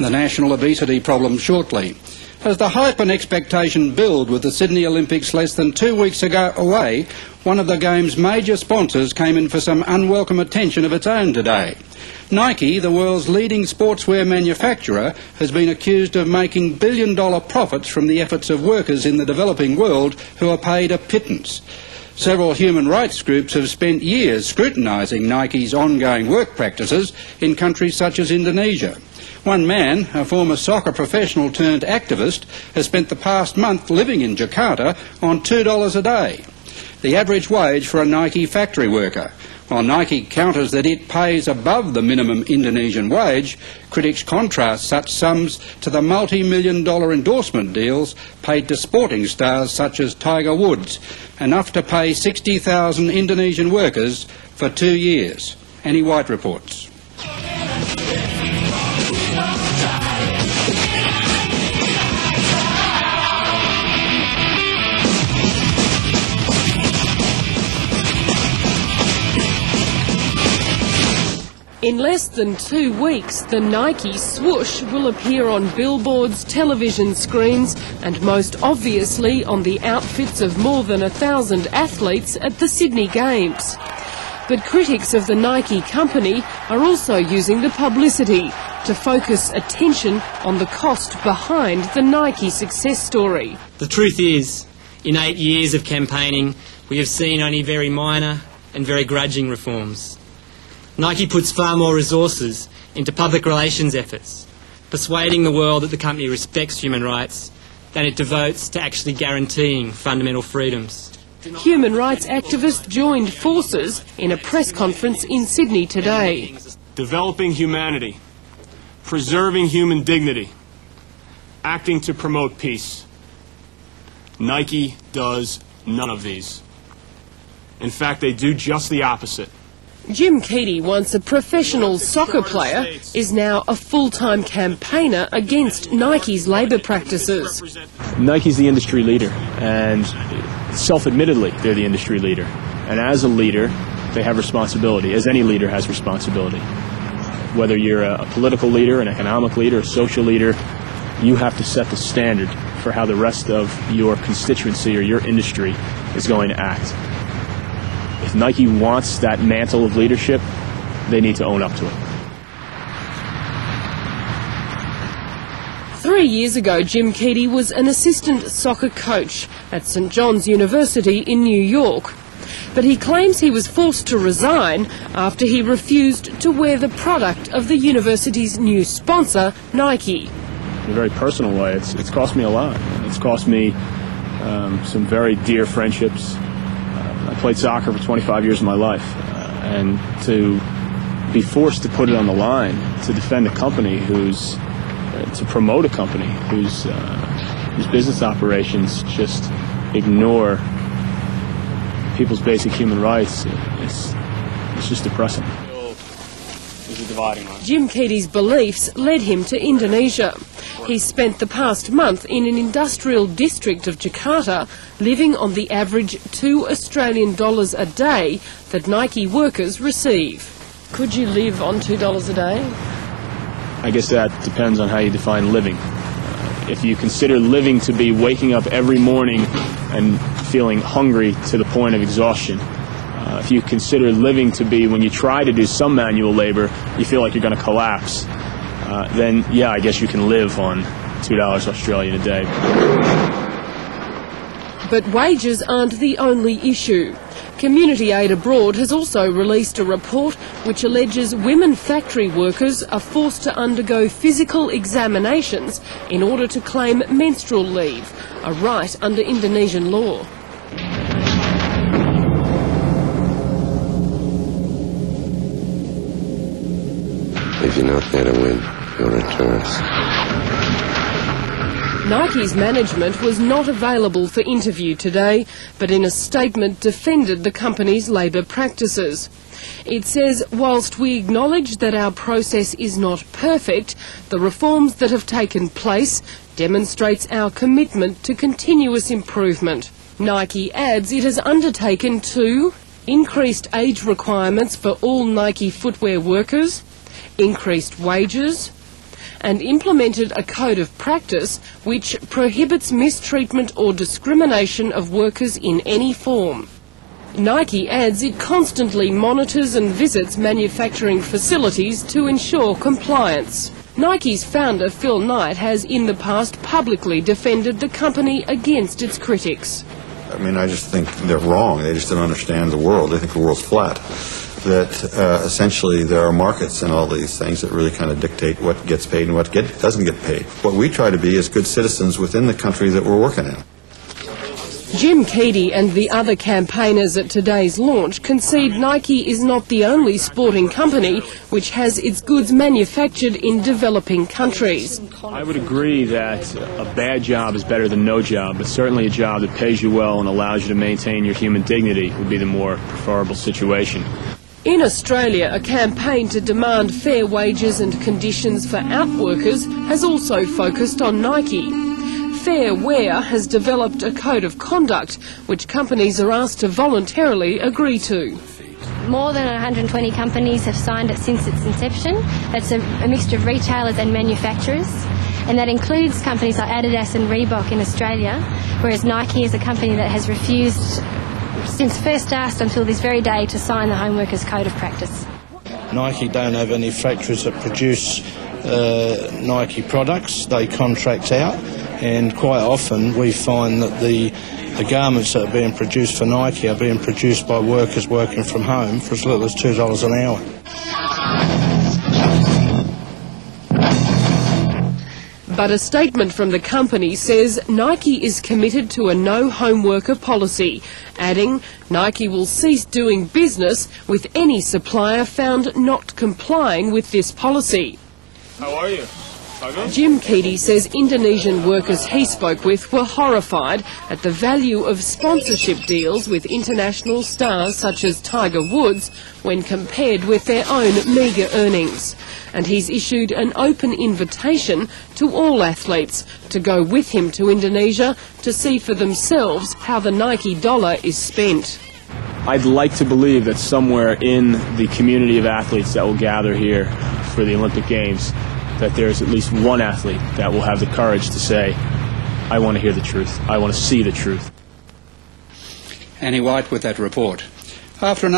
the national obesity problem shortly. As the hype and expectation build with the Sydney Olympics less than 2 weeks ago away, one of the game's major sponsors came in for some unwelcome attention of its own today. Nike, the world's leading sportswear manufacturer, has been accused of making billion-dollar profits from the efforts of workers in the developing world who are paid a pittance. Several human rights groups have spent years scrutinising Nike's ongoing work practices in countries such as Indonesia. One man, a former soccer professional turned activist, has spent the past month living in Jakarta on $2 a day, the average wage for a Nike factory worker. While Nike counters that it pays above the minimum Indonesian wage, critics contrast such sums to the multi-million-dollar endorsement deals paid to sporting stars such as Tiger Woods, enough to pay 60,000 Indonesian workers for 2 years. Annie White reports. In less than 2 weeks, the Nike swoosh will appear on billboards, television screens, and most obviously on the outfits of more than 1,000 athletes at the Sydney Games. But critics of the Nike company are also using the publicity to focus attention on the cost behind the Nike success story. The truth is, in 8 years of campaigning, we have seen only very minor and very grudging reforms. Nike puts far more resources into public relations efforts, persuading the world that the company respects human rights, than it devotes to actually guaranteeing fundamental freedoms. Human rights activists joined forces in a press conference in Sydney today. Developing humanity, preserving human dignity, acting to promote peace. Nike does none of these. In fact, they do just the opposite. Jim Keady, once a professional soccer player, is now a full-time campaigner against Nike's labour practices. Nike's the industry leader, and self-admittedly they're the industry leader. And as a leader, they have responsibility, as any leader has responsibility. Whether you're a political leader, an economic leader, a social leader, you have to set the standard for how the rest of your constituency or your industry is going to act. If Nike wants that mantle of leadership, they need to own up to it. 3 years ago, Jim Keady was an assistant soccer coach at St John's University in New York. But he claims he was forced to resign after he refused to wear the product of the university's new sponsor, Nike. In a very personal way, it's cost me a lot. It's cost me some very dear friendships. I played soccer for 25 years of my life, and to be forced to put it on the line to defend a company to promote a company whose business operations just ignore people's basic human rights, it's just depressing. Jim Keady's beliefs led him to Indonesia. He spent the past month in an industrial district of Jakarta, living on the average $2 Australian a day that Nike workers receive. Could you live on $2 a day? I guess that depends on how you define living. If you consider living to be waking up every morning and feeling hungry to the point of exhaustion, if you consider living to be when you try to do some manual labor, you feel like you're going to collapse, then yeah, I guess you can live on $2 Australian a day. But wages aren't the only issue. Community Aid Abroad has also released a report which alleges women factory workers are forced to undergo physical examinations in order to claim menstrual leave, a right under Indonesian law. If you're not there to win, you're a tourist. Nike's management was not available for interview today, but in a statement defended the company's labour practices. It says, whilst we acknowledge that our process is not perfect, the reforms that have taken place demonstrates our commitment to continuous improvement. Nike adds it has undertaken 2 increased age requirements for all Nike footwear workers, increased wages, and implemented a code of practice which prohibits mistreatment or discrimination of workers in any form. Nike adds it constantly monitors and visits manufacturing facilities to ensure compliance. Nike's founder, Phil Knight, has in the past publicly defended the company against its critics. I mean, I just think they're wrong. They just don't understand the world. They think the world's flat. That essentially there are markets and all these things that really kind of dictate what gets paid and what doesn't get paid. What we try to be is good citizens within the country that we're working in. Jim Keady and the other campaigners at today's launch concede Nike is not the only sporting company which has its goods manufactured in developing countries. I would agree that a bad job is better than no job, but certainly a job that pays you well and allows you to maintain your human dignity would be the more preferable situation. In Australia, a campaign to demand fair wages and conditions for outworkers has also focused on Nike. Fair Wear has developed a code of conduct which companies are asked to voluntarily agree to. More than 120 companies have signed it since its inception. That's a mixture of retailers and manufacturers, and that includes companies like Adidas and Reebok in Australia, whereas Nike is a company that has refused since first asked until this very day to sign the Home Workers Code of Practice. Nike don't have any factories that produce Nike products. They contract out, and quite often we find that the garments that are being produced for Nike are being produced by workers working from home for as little as $2 an hour. But a statement from the company says Nike is committed to a no home worker policy, adding Nike will cease doing business with any supplier found not complying with this policy. How are you? Jim Keady says Indonesian workers he spoke with were horrified at the value of sponsorship deals with international stars such as Tiger Woods when compared with their own meagre earnings. And he's issued an open invitation to all athletes to go with him to Indonesia to see for themselves how the Nike dollar is spent. I'd like to believe that somewhere in the community of athletes that will gather here for the Olympic Games, that there's at least one athlete that will have the courage to say, I want to hear the truth, I want to see the truth. Annie White with that report. After an